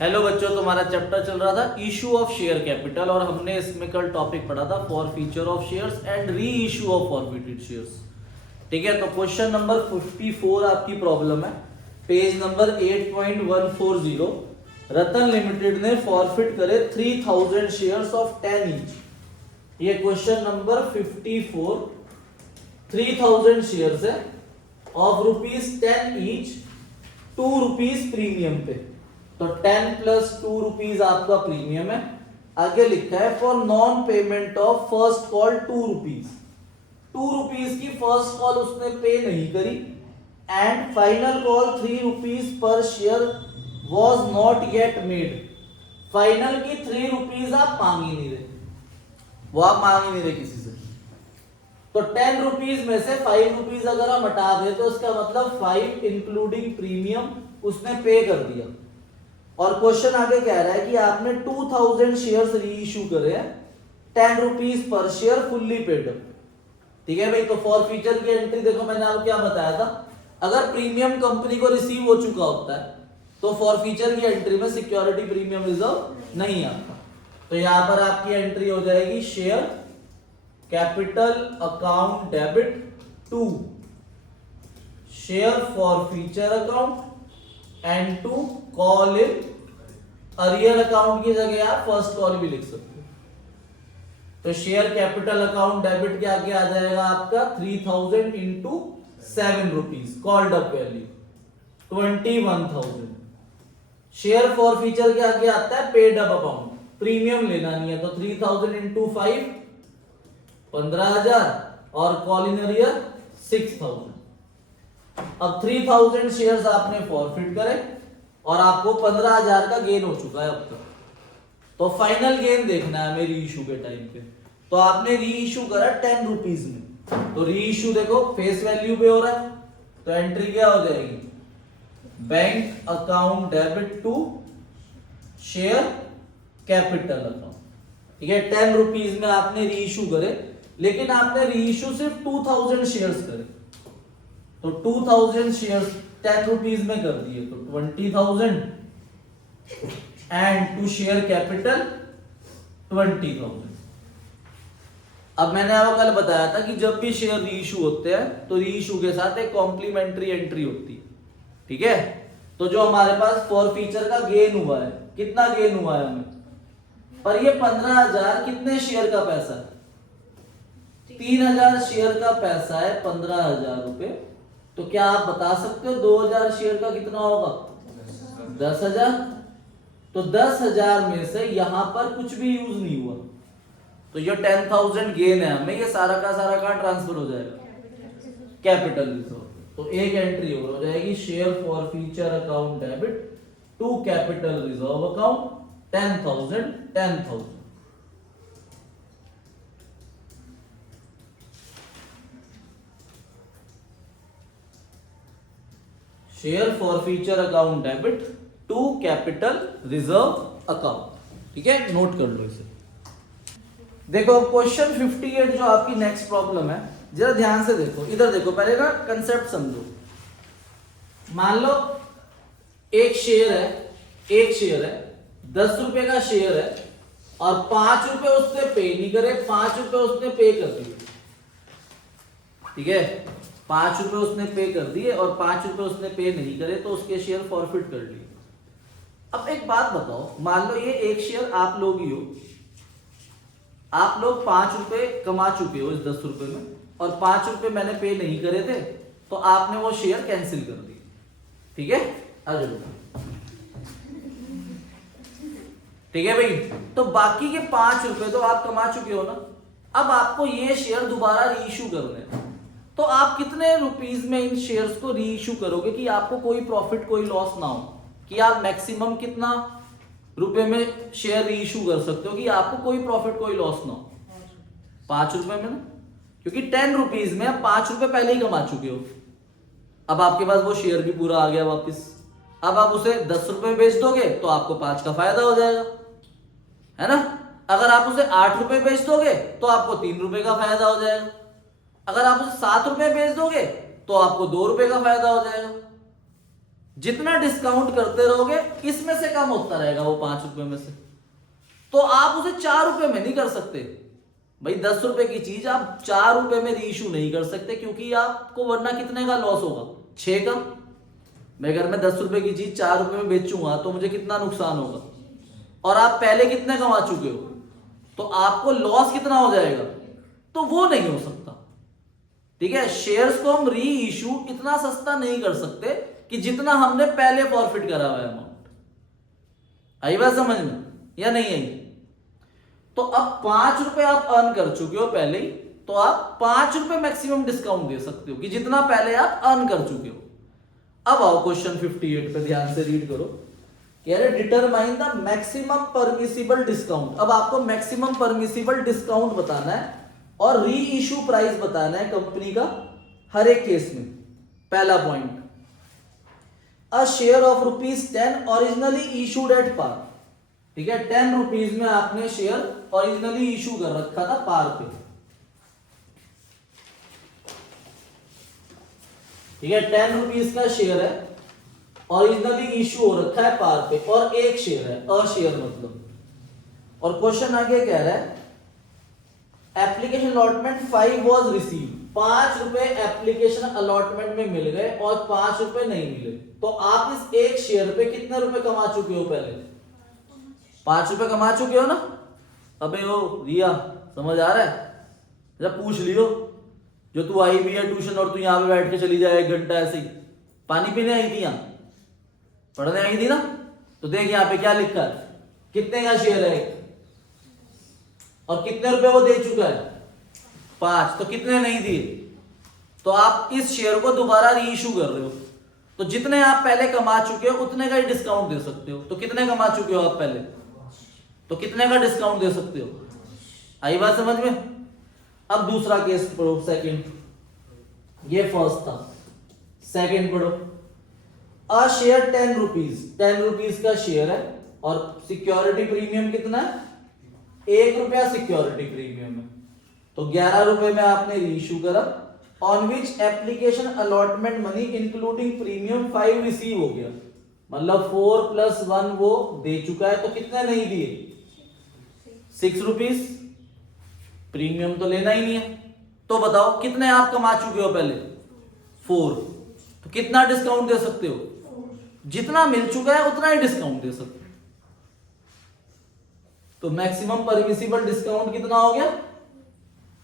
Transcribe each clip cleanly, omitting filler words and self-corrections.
Hello बच्चों, तुम्हारा chapter चल रहा था इशू ऑफ शेयर कैपिटल और हमने इसमें कल टॉपिक पढ़ा था for feature of shares and re issue of forfeited shares. ठीक है, तो क्वेश्चन नंबर 54 आपकी प्रॉब्लम है, पेज नंबर 8.140। रतन लिमिटेड ने फॉरफिट करे 3000 शेयर्स ऑफ 10 ईच। ये क्वेश्चन नंबर 54, 3000 शेयर्स है ऑफ ₹10 ईच, ₹2 प्रीमियम पे। तो 10 प्लस 2 रुपीज आपका प्रीमियम है। आगे लिखा है for non payment of first call ₹2 की फर्स्ट कॉल उसने पे नहीं करी एंड फाइनल कॉल ₹3 पर share was not yet made. Final की ₹3 आप मांग ही नहीं रहे, वो आप मांग ही नहीं रहे किसी से। तो ₹10 में से ₹5 अगर हम हटा दें तो इसका मतलब 5 इंक्लूडिंग प्रीमियम उसने पे कर दिया। और क्वेश्चन आगे कह रहा है कि आपने 2000 शेयर्स री इशू करे हैं, ₹10 पर शेयर फुल्ली पेड। ठीक है भाई, तो फॉर फ्यूचर की एंट्री देखो, मैंने आपको क्या बताया था, अगर प्रीमियम कंपनी को रिसीव हो चुका होता है तो फॉर फ्यूचर की एंट्री में सिक्योरिटी प्रीमियम रिजर्व नहीं आता। तो यहां पर आपकी एंट्री हो जाएगी share capital account debit to share for future account and to call in arrear account की जगह आप फर्स्ट कॉल भी लिख सकते हो। तो शेयर कैपिटल अकाउंट डेबिट के आगे आ जाएगा आपका 3000 into ₹7 called up value 21,000। Share for future के आगे आता है पेड अप अमाउंट, प्रीमियम लेना नहीं है, तो 3000 इंटू 5 15,000 और कॉल इन अरियर 6,000। अब 3000 शेयर्स आपने फॉरफिट करे और आपको 15,000 का गेन हो चुका है अब तक। तो फाइनल गेन देखना है मेरी इशू के टाइम पे। तो आपने री इशू करा ₹10 में, तो री इशू देखो फेस वैल्यू पे हो रहा है, तो एंट्री क्या हो जाएगी, bank account debit to share capital account. ठीक है, ₹10 में आपने री इशू करे, लेकिन आपने री इशू सिर्फ 2000 शेयर्स करे। तो 2000 शेयर्स ₹10 में कर दिए, तो 20,000 एंड टू शेयर कैपिटल 20,000। अब मैंने आपको कल बताया था कि जब भी शेयर री इशू होते हैं तो री इशू के साथ एक कॉम्प्लीमेंट्री एंट्री होती है। ठीक है, तो जो हमारे पास फॉर फीचर का गेन हुआ है, कितना गेन हुआ है हमें, पर ये 15,000 कितने शेयर का पैसा है, 3,000 शेयर का पैसा है, ₹15,000। तो क्या आप बता सकते हो 2000 शेयर का कितना होगा, 10,000। तो 10,000 में से यहां पर कुछ भी यूज नहीं हुआ, तो ये 10,000 गेन है हमें, ये सारा का सारा कहां ट्रांसफर हो जाएगा, कैपिटल रिजर्व। तो एक एंट्री और हो जाएगी share for future account debit to capital reserve account 10,000। Share for future account debit to capital reserve account. ठीक है, नोट कर लो इसे। देखो क्वेश्चन 58 जो आपकी नेक्स्ट प्रॉब्लम है, जरा ध्यान से देखो, इधर देखो, पहले ना कंसेप्ट समझो। मान लो एक शेयर है ₹10 का शेयर है और ₹5 उसने पे नहीं करे, ₹5 उसने पे कर दिए। ठीक है, ₹5 उसने पे कर दिए और ₹5 उसने पे नहीं करे, तो उसके शेयर फॉरफिट कर लिए। अब एक बात बताओ, मान लो ये एक शेयर आप लोग ही हो, आप लोग ₹5 कमा चुके हो इस ₹10 में और ₹5 मैंने पे नहीं करे थे, तो आपने वो शेयर कैंसिल कर दिए। ठीक है, आ जाओ। ठीक है भाई, तो बाकी के ₹5 तो आप कमा चुके हो ना। अब आपको ये शेयर दोबारा री इशू करने हैं, तो आप कितने ₹, में इन शेयर्स को री इशू करोगे कि आपको कोई प्रॉफिट कोई लॉस ना हो, कि आप मैक्सिमम कितना रुपए में शेयर री इशू कर सकते हो कि आपको कोई प्रॉफिट कोई लॉस ना हो, ₹5 में ना, क्योंकि ₹10 में आप ₹5 पहले ही कमा चुके हो। अब आपके पास वो शेयर भी पूरा आ गया वापस। अब आप उसे ₹10 में बेच दोगे तो आपको 5 का फायदा हो जाएगा, है ना। अगर आप उसे ₹8 बेच दोगे तो आपको ₹3 का फायदा हो जाएगा। अगर आप उसे ₹7 बेच दोगे तो आपको ₹2 का फायदा हो जाएगा। जितना डिस्काउंट करते रहोगे इसमें से कम होता रहेगा वो 5 रुपए में से। तो आप उसे 4 रुपए में नहीं कर सकते भाई, 10 रुपए की चीज आप 4 रुपए में रीइश्यू नहीं कर सकते, क्योंकि आपको वरना कितने का लॉस होगा, 6 का। मैं अगर मैं 10 रुपए की चीज 4 रुपए में बेचूंगा तो मुझे कितना नुकसान होगा, और आप पहले कितने कमा चुके हो, तो आपको लॉस कितना हो जाएगा, तो वो नहीं हो सकता। ठीक है, शेयर्स को हम री इश्यू इतना सस्ता नहीं कर सकते कि जितना हमने पहले प्रॉफिट करा हुआ है अमाउंट। आई बात समझ में या नहीं आई? तो अब 5 रुपए आप अर्न कर चुके हो पहले ही, तो आप 5 रुपए मैक्सिमम डिस्काउंट दे सकते हो कि जितना पहले आप अर्न कर चुके हो। अब आओ क्वेश्चन 58 पे ध्यान से रीड करो। कह रहे determine the maximum permissible discount. अब आपको मैक्सिमम परमिसिबल डिस्काउंट बताना है और री इश्यू प्राइस बताना है कंपनी का हर एक केस में। पहला point, a share of ₹10 originally issued at par. ठीक है, 10 रुपीज में आपने शेयर ओरिजिनली इशू कर रखा था पार पे। ठीक है, 10 रुपीज का शेयर है, ओरिजिनली इशू हो रखा है पार पे, और एक शेयर है, अ शेयर मतलब। और क्वेश्चन आगे कह रहा है एप्लीकेशन अलॉटमेंट 5 वाज रिसीव। 5 रुपए एप्लीकेशन अलॉटमेंट में मिल गए और 5 रुपए नहीं मिले, तो आप इस एक शेयर पे कितने रुपए कमा चुके हो? पहले 5 रुपए कमा चुके हो ना। अबे ओ रिया, समझ आ रहा है? जब पूछ लियो, जो तू आई भी है ट्यूशन और तू यहाँ पे बैठ के चली जाए 1 घंटा ऐसे ही, पानी पीने आई थी, यहाँ पढ़ने आई थी ना, तो देख यहाँ पे क्या लिखा है, कितने का शेयर है और कितने रुपए वो दे चुका है, 5, तो कितने नहीं दिए, तो आप इस शेयर को दोबारा री इशू कर रहे हो, तो जितने आप पहले कमा चुके हो उतने का ही डिस्काउंट दे सकते हो। तो कितने कमा चुके हो आप पहले, तो कितने का डिस्काउंट दे सकते हो? आई बात समझ में? अब दूसरा केस पढ़ो, सेकंड, ये फर्स्ट था, सेकंड पढ़ो। अ शेयर 10 रुपीज, 10 रुपीज का शेयर है और सिक्योरिटी प्रीमियम कितना है, 1 रुपया सिक्योरिटी प्रीमियम है, तो 11 रुपए में आपने रीइश्यू करा, on which application allotment money including premium 5 receive हो गया, मतलब 4 + 1 वो दे चुका है, तो कितने नहीं दिए, 6 रुपीज। प्रीमियम तो लेना ही नहीं है, तो बताओ कितने आप कमा चुके हो पहले, 4, तो कितना डिस्काउंट दे सकते हो? जितना मिल चुका है उतना ही डिस्काउंट दे सकते हो। तो मैक्सिमम परमिसिबल डिस्काउंट कितना हो गया,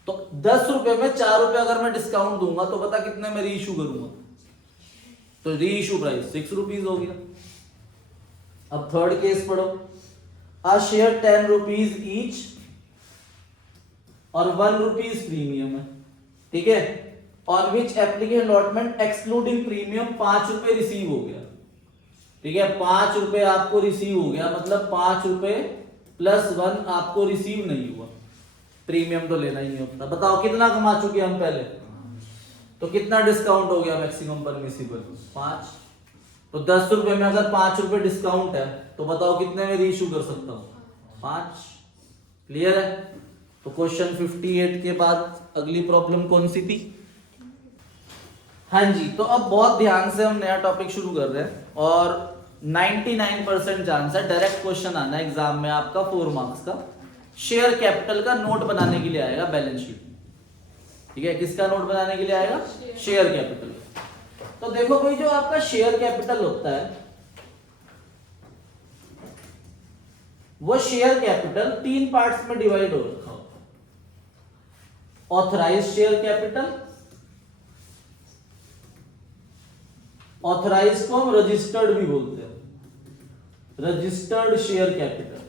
तो 10 रुपए में 4 रुपए अगर मैं डिस्काउंट दूंगा तो बता कितने में री इशू करूंगा, तो री इशू प्राइस 6 रुपीज हो गया। अब थर्ड केस पढ़ो। अ शेयर 10 रुपीज ईच और 1 रुपीज प्रीमियम है, ठीक है, on which application allotment excluding premium 5 रुपए रिसीव हो गया। ठीक है, 5 रुपए आपको रिसीव हो गया, मतलब 5 रुपए + 1 आपको रिसीव नहीं हुआ, प्रीमियम तो लेना ही नहीं होता। बताओ कितना कमा चुके हम पहले, तो कितना डिस्काउंट हो गया मैक्सिमम परमिसिबल, 5। तो 10 रुपए में अगर 5 रुपए डिस्काउंट है तो बताओ कितने में रीइश्यू कर सकता हूं, 5। क्लियर है? तो क्वेश्चन 58 के बाद अगली प्रॉब्लम कौन सी थी? हाँ जी, तो अब बहुत ध्यान से हम नया टॉपिक शुरू कर रहे हैं और 99% चांस है डायरेक्ट क्वेश्चन आना एग्जाम में आपका 4 मार्क्स का। शेयर कैपिटल का नोट बनाने के लिए आएगा बैलेंस शीट। ठीक है, किसका नोट बनाने के लिए आएगा? Share capital. तो देखो भाई, जो आपका शेयर कैपिटल होता है वो शेयर कैपिटल 3 पार्ट्स में डिवाइड हो रखा होता है। ऑथराइज्ड शेयर कैपिटल, ऑथराइज्ड को हम रजिस्टर्ड भी बोलते हैं, रजिस्टर्ड शेयर कैपिटल,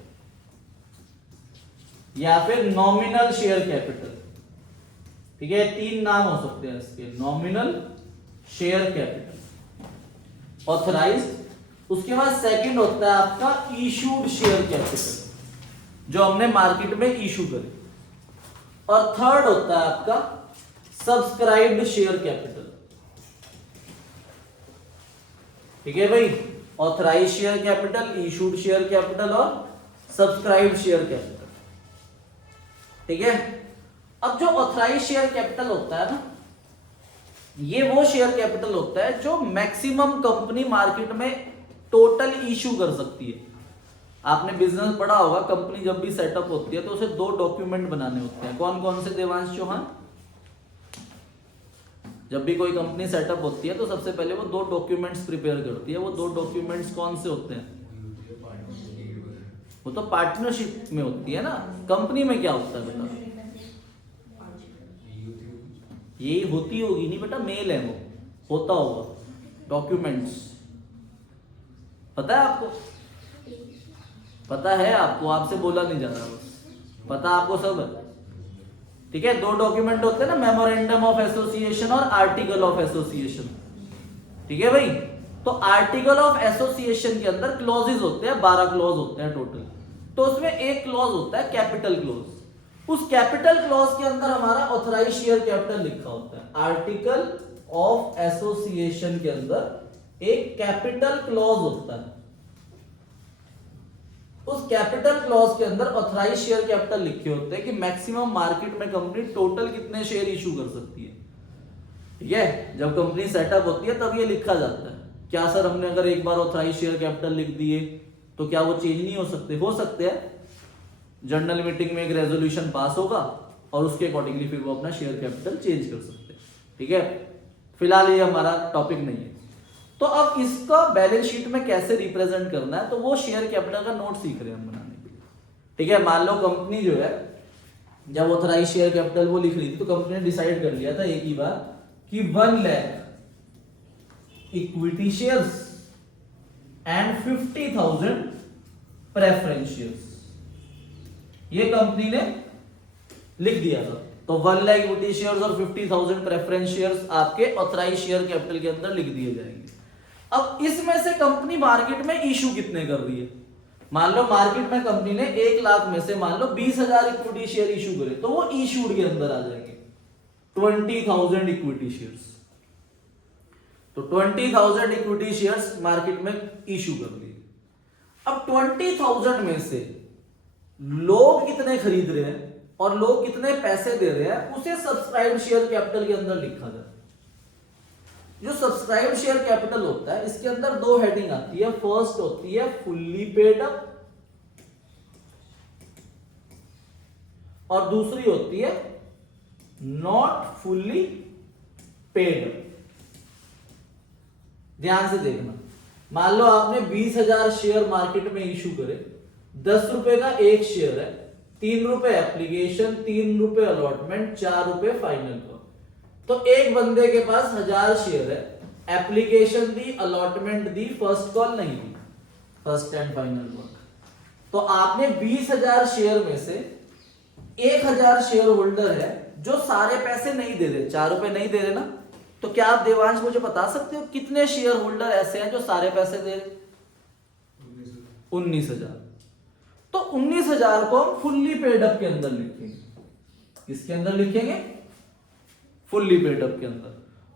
या फिर नॉमिनल शेयर कैपिटल। ठीक है, 3 नाम हो सकते हैं इसके, नॉमिनल शेयर कैपिटल, ऑथराइज्ड, उसके बाद सेकंड होता है आपका इशूड शेयर कैपिटल, जो हमने मार्केट में इशू करे, और थर्ड होता है आपका सब्सक्राइब्ड शेयर कैपिटल। ठीक है भाई, authorised share capital, issued share capital और सब्सक्राइब्ड शेयर कैपिटल। ठीक है, अब जो ऑथराइज्ड शेयर कैपिटल होता है ना, ये वो शेयर कैपिटल होता है जो मैक्सिमम कंपनी मार्केट में टोटल इशू कर सकती है। आपने बिजनेस पढ़ा होगा, कंपनी जब भी सेटअप होती है तो उसे 2 डॉक्यूमेंट बनाने होते हैं। कौन कौन से देवांश चौहान? जब भी कोई कंपनी सेटअप होती है तो सबसे पहले वो 2 डॉक्यूमेंट्स प्रिपेयर करती है। वो 2 डॉक्यूमेंट्स कौन से होते हैं? वो तो पार्टनरशिप में होती है ना। कंपनी में क्या होता है बेटा? ये होती होगी नहीं बेटा, मेल है वो, होता होगा डॉक्यूमेंट्स। पता है आपको? पता है आपको, आपसे बोला नहीं जा रहा, बस पता आपको सब है। ठीक है, 2 डॉक्यूमेंट होते हैं ना, मेमोरेंडम ऑफ एसोसिएशन और आर्टिकल ऑफ एसोसिएशन। ठीक है भाई, तो आर्टिकल ऑफ एसोसिएशन के अंदर क्लॉजेज होते हैं, 12 क्लॉज होते हैं टोटल। तो उसमें एक क्लॉज होता है कैपिटल क्लॉज। उस कैपिटल क्लॉज के अंदर हमारा ऑथराइज शेयर कैपिटल लिखा होता है। आर्टिकल ऑफ एसोसिएशन के अंदर एक कैपिटल क्लॉज होता है। उस कैपिटल क्लॉज के अंदर ऑथराइज शेयर कैपिटल लिखे होते हैं कि मैक्सिमम मार्केट में कंपनी टोटल कितने शेयर इशू कर सकती है। ठीक है, जब कंपनी सेटअप होती है तब ये लिखा जाता है। क्या सर, हमने अगर एक बार ऑथराइज शेयर कैपिटल लिख दिए तो क्या वो चेंज नहीं हो सकते? हो सकते हैं। जनरल मीटिंग में एक रेजोल्यूशन पास होगा और उसके अकॉर्डिंगली फिर वो अपना शेयर कैपिटल चेंज कर सकते हैं। ठीक है, फिलहाल ये हमारा टॉपिक नहीं है। तो अब इसका बैलेंस शीट में कैसे रिप्रेजेंट करना है, तो वो शेयर कैपिटल का नोट सीख रहे हैं हम बनाने के लिए। ठीक है, मान लो कंपनी जो है जब ऑथराइज शेयर कैपिटल वो लिख रही थी तो कंपनी ने डिसाइड कर लिया था एक ही बार कि 1 lakh equity shares and 50,000 preference shares, ये कंपनी ने लिख दिया था। तो 1 लाख इक्विटी शेयर्स और 50,000 प्रेफरेंस शेयर्स आपके ऑथराइज शेयर कैपिटल के अंदर लिख दिए जाएंगे। अब इसमें से कंपनी मार्केट में इशू कितने कर रही है? मान लो मार्केट में कंपनी ने 1 लाख में से मान लो 20,000 इक्विटी शेयर इशू करे, तो वो इशूड के अंदर आ जाएंगे 20,000 इक्विटी शेयर्स। तो 20,000 इक्विटी शेयर्स मार्केट में इशू कर दिए। अब 20,000 में से लोग कितने खरीद रहे हैं और लोग कितने पैसे दे रहे हैं, उसे सब्सक्राइब्ड शेयर कैपिटल के अंदर लिखा जाता है। जो सब्सक्राइब्ड शेयर कैपिटल होता है इसके अंदर 2 हेडिंग आती है। फर्स्ट होती है फुल्ली पेड अप और दूसरी होती है नॉट फुल्ली पेड अप। ध्यान से देखना, मान लो आपने 20,000 शेयर मार्केट में इशू करे, 10 रुपए का एक शेयर है, 3 रुपए एप्लीकेशन, 3 रुपए अलॉटमेंट, 4 रुपए फाइनल कॉल। तो एक बंदे के पास 1000 शेयर है, एप्लीकेशन दी, अलॉटमेंट दी, फर्स्ट कॉल नहीं दी, फर्स्ट एंड फाइनल कॉल। तो आपने 20,000 शेयर में से 1,000 शेयर होल्डर है जो सारे पैसे नहीं दे रहे, 4 रुपए नहीं दे रहे ना। तो क्या आप देवांश मुझे बता सकते हो कितने शेयर होल्डर ऐसे हैं जो सारे पैसे दे रहे? 19,000। तो 19,000 को हम फुल्ली पेड अप के अंदर लिखेंगे। किसके अंदर लिखेंगे? फुल्ली पेड अप के अंदर।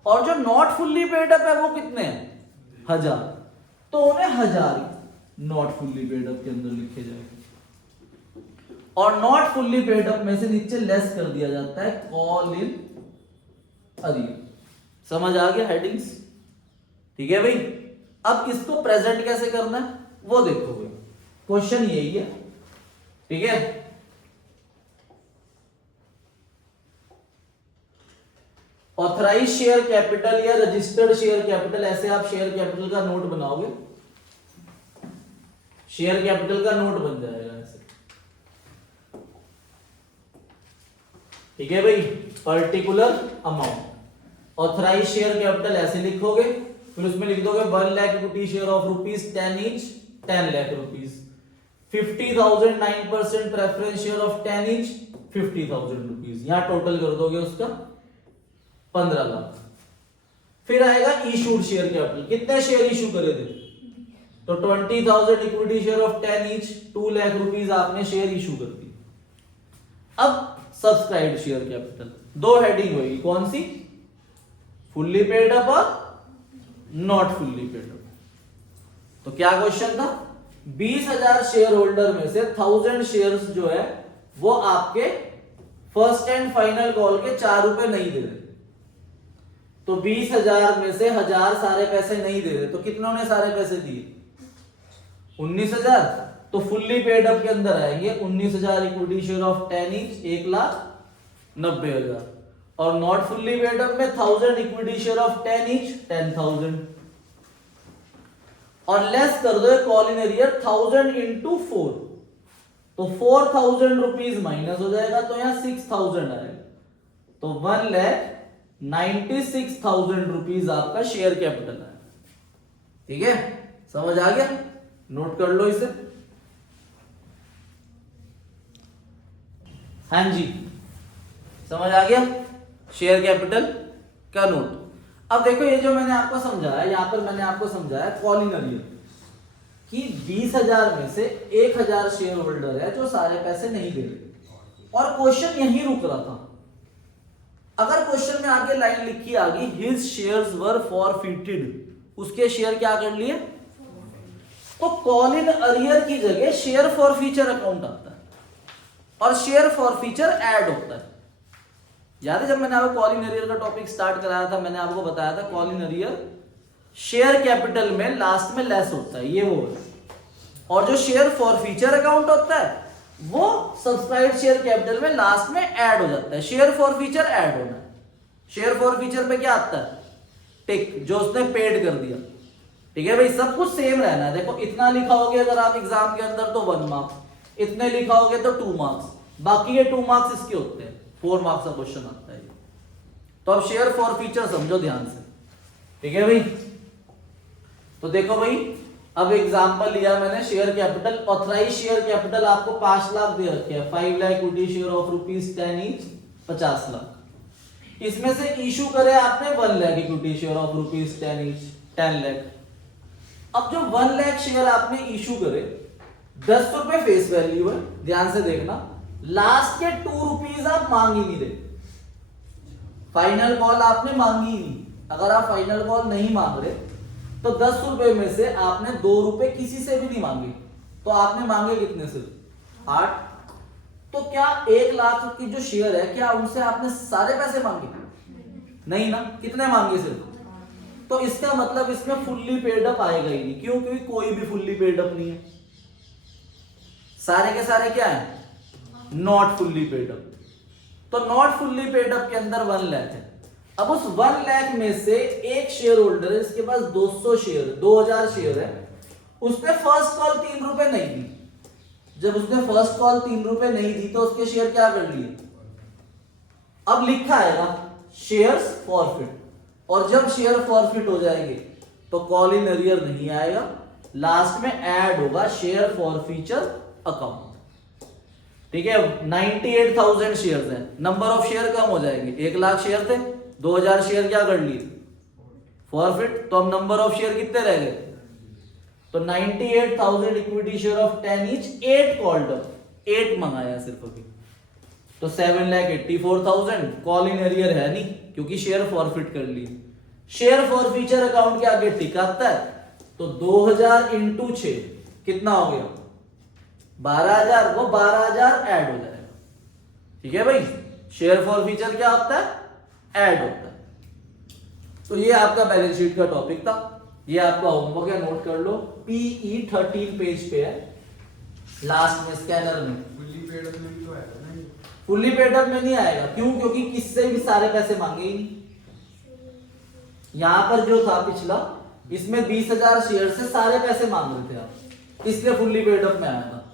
और जो नॉट फुल्ली पेड अप है वो कितने हैं? 1000। तो उन्हें 1000 नॉट फुल्ली पेड अप के अंदर लिखे जाएंगे। और नॉट फुल्ली पेड अप में से नीचे लेस कर दिया जाता है कॉल इन अरियर। समझ आ गया हेडिंग्स? ठीक है भाई, अब इसको प्रेजेंट कैसे करना है वो देखो भाई, क्वेश्चन यही है। ठीक है, ऑथराइज शेयर कैपिटल या रजिस्टर्ड शेयर कैपिटल, ऐसे आप शेयर कैपिटल का नोट बनाओगे, शेयर कैपिटल का नोट बन जाएगा ऐसे। ठीक है भाई, particular amount authorise share capital ऐसे लिखोगे, फिर उसमें लिख दोगे 1 lakh equity share of rupees 10 each, 10 lakh rupees, 50,000 9% preference share of 10 each, 50,000 rupees, यहां टोटल कर दोगे उसका 15 लाख। फिर आएगा इशूड शेयर कैपिटल, कितने शेयर इशू करे थे? तो 20,000 equity share of 10 each, 2 lakh rupees आपने शेयर इशू कर दी। अब सब्सक्राइब्ड शेयर कैपिटल, 2 हेडिंग होगी, कौन सी? फुल्ली पेड अप और नॉट फुल्ली पेड अप। तो क्या क्वेश्चन था? 20,000 शेयर होल्डर में से 1000 शेयर्स जो है वो आपके फर्स्ट एंड फाइनल कॉल के 4 रुपए नहीं दे रहे, तो 20,000 में से 1,000 सारे पैसे नहीं दे रहे, तो कितनों ने सारे पैसे दिए? 19,000। तो फुल्ली पेड अप के अंदर आएंगे 19,000 इक्विटी शेयर ऑफ 10 ईच 1,90,000, और नॉट फुल्ली पेड अप में 1,000 इक्विटी शेयर ऑफ 10 ईच 10,000, और लेस कर दो कॉल इन एरियर 1,000 इंटू 4, तो 4,000 रुपीज माइनस हो जाएगा, तो यहां 6,000 आएगा, तो 1,96,000 रुपीज आपका शेयर कैपिटल है। ठीक है, समझ आ गया? नोट कर लो इसे। हाँ जी, समझ आ गया शेयर कैपिटल का नोट। अब देखो ये जो मैंने आपको समझाया, यहां पर मैंने आपको समझाया कॉल इन एरियर कि 20,000 में से 1,000 शेयर होल्डर है जो सारे पैसे नहीं दे रहे, और क्वेश्चन यहीं रुक रहा था। अगर क्वेश्चन में आगे लाइन लिखी आ गई हिज शेयर्स वर फॉरफिटेड, उसके शेयर क्या कर लिए, तो कॉल इन अरियर की जगह शेयर फॉरफीचर अकाउंट आता है, और शेयर फॉरफीचर ऐड होता है। याद है जब मैंने आपको कॉल इन अरियर का टॉपिक स्टार्ट कराया था, मैंने आपको बताया था call in arrear share capital में लास्ट में लेस होता है, ये वो है, और जो शेयर फॉरफीचर अकाउंट होता है वो सब्सक्राइब शेयर कैपिटल में लास्ट में ऐड हो जाता है। शेयर फॉरफीचर ऐड होना है। शेयर फॉरफीचर पे क्या आता है, टिक, जो उसने पेड कर दिया। ठीक है भाई, सब कुछ सेम रहना है। देखो इतना लिखा होगा अगर आप एग्जाम के अंदर तो 1 मार्क्स, इतने लिखा होगा तो 2 मार्क्स, बाकी ये 2 मार्क्स इसके होते हैं, 4 मार्क्स का क्वेश्चन आता है। तो अब शेयर फॉरफीचर समझो ध्यान से। ठीक है भाई, तो देखो भाई अब एग्जांपल लिया मैंने share capital, authorise share capital आपको 5 लाख दे रखे हैं, 5 lakh equity share of ₹10 each 50 lakh. इसमें से इशू करे आपने 1 lakh equity share of ₹10 each 10 lakh. अब जो 1 लाख शेयर आपने इशू करे, 10 रुपए फेस वैल्यू है, ध्यान से देखना, लास्ट के 2 रुपीज आप मांग ही नहीं रहे, फाइनल कॉल आपने मांगी ही नहीं। अगर आप फाइनल कॉल नहीं मांग रहे तो 10 रुपए में से आपने 2 रुपए किसी से भी नहीं मांगे, तो आपने मांगे कितने से, 8। तो क्या 1 लाख की जो शेयर है क्या उनसे आपने सारे पैसे मांगे? नहीं ना, कितने मांगे सिर्फ? तो इसका मतलब इसमें फुल्ली पेड अप आएगा ही नहीं। क्यों? क्योंकि कोई भी फुल्ली पेड अप नहीं है, सारे के सारे क्या है, नॉट फुल्ली पेड अप। तो नॉट फुल्ली पेड अप के अंदर 1 लाख है। अब उस 1 लाख में से एक शेयर होल्डर है, इसके पास 200 शेयर, 2,000 शेयर है, उसने फर्स्ट कॉल 3 रुपए नहीं दी। जब उसने फर्स्ट कॉल 3 रुपए नहीं दी तो उसके शेयर क्या कर लिए, अब लिखा आएगा शेयर्स फॉरफिट, और जब शेयर फॉरफिट हो जाएंगे तो कॉल इन अरियर नहीं आएगा, लास्ट में ऐड होगा शेयर फॉरफीचर अकाउंट। ठीक है, 98,000 शेयर्स हैं, नंबर ऑफ शेयर कम हो जाएंगे, 1 लाख शेयर थे, 2,000 शेयर क्या कर लिए, फॉरफिट, तो अब नंबर ऑफ शेयर कितने रह गए, तो 98,000 equity share of 10 each 8 called up, 8 मंगाया सिर्फ अभी, तो 7,84,000 कॉल इन एरियर है नहीं क्योंकि शेयर फॉरफिट कर लिए। शेयर फॉरफीचर अकाउंट के आगे टिक आता है, तो 2,000 इंटू 6 कितना हो गया, 12,000, वो 12,000 ऐड हो जाएगा। ठीक है भाई, शेयर फॉरफीचर क्या होता है, ऐड होता है। तो ये आपका बैलेंस शीट का टॉपिक था, ये आपका होमवर्क है, नोट कर लो। PE 13 पेज पे है, लास्ट में स्कैनर में। फुल्ली पेड अप में तो आएगा ना, फुल्ली पेड अप में नहीं आएगा। क्यों? क्योंकि किससे भी सारे पैसे मांगे ही नहीं। यहां पर जो था पिछला, इसमें 20,000 शेयर से सारे पैसे मांग रहे थे आप, इसलिए फुल्ली पेड अप में आया था।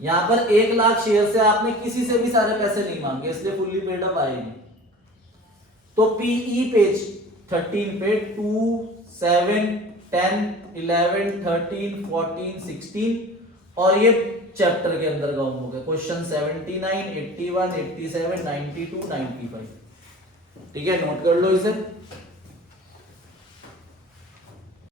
यहां पर 1 लाख शेयर से आपने किसी से भी सारे पैसे नहीं मांगे, इसलिए फुल्ली पेड अप आएंगे। तो PE पेज 13 पे 2, 7, 10, 11, 13, 14, 16 और ये चैप्टर के अंदर का होमवर्क है, क्वेश्चन 79, 81, 87, 92, 95। ठीक है, नोट कर लो इसे।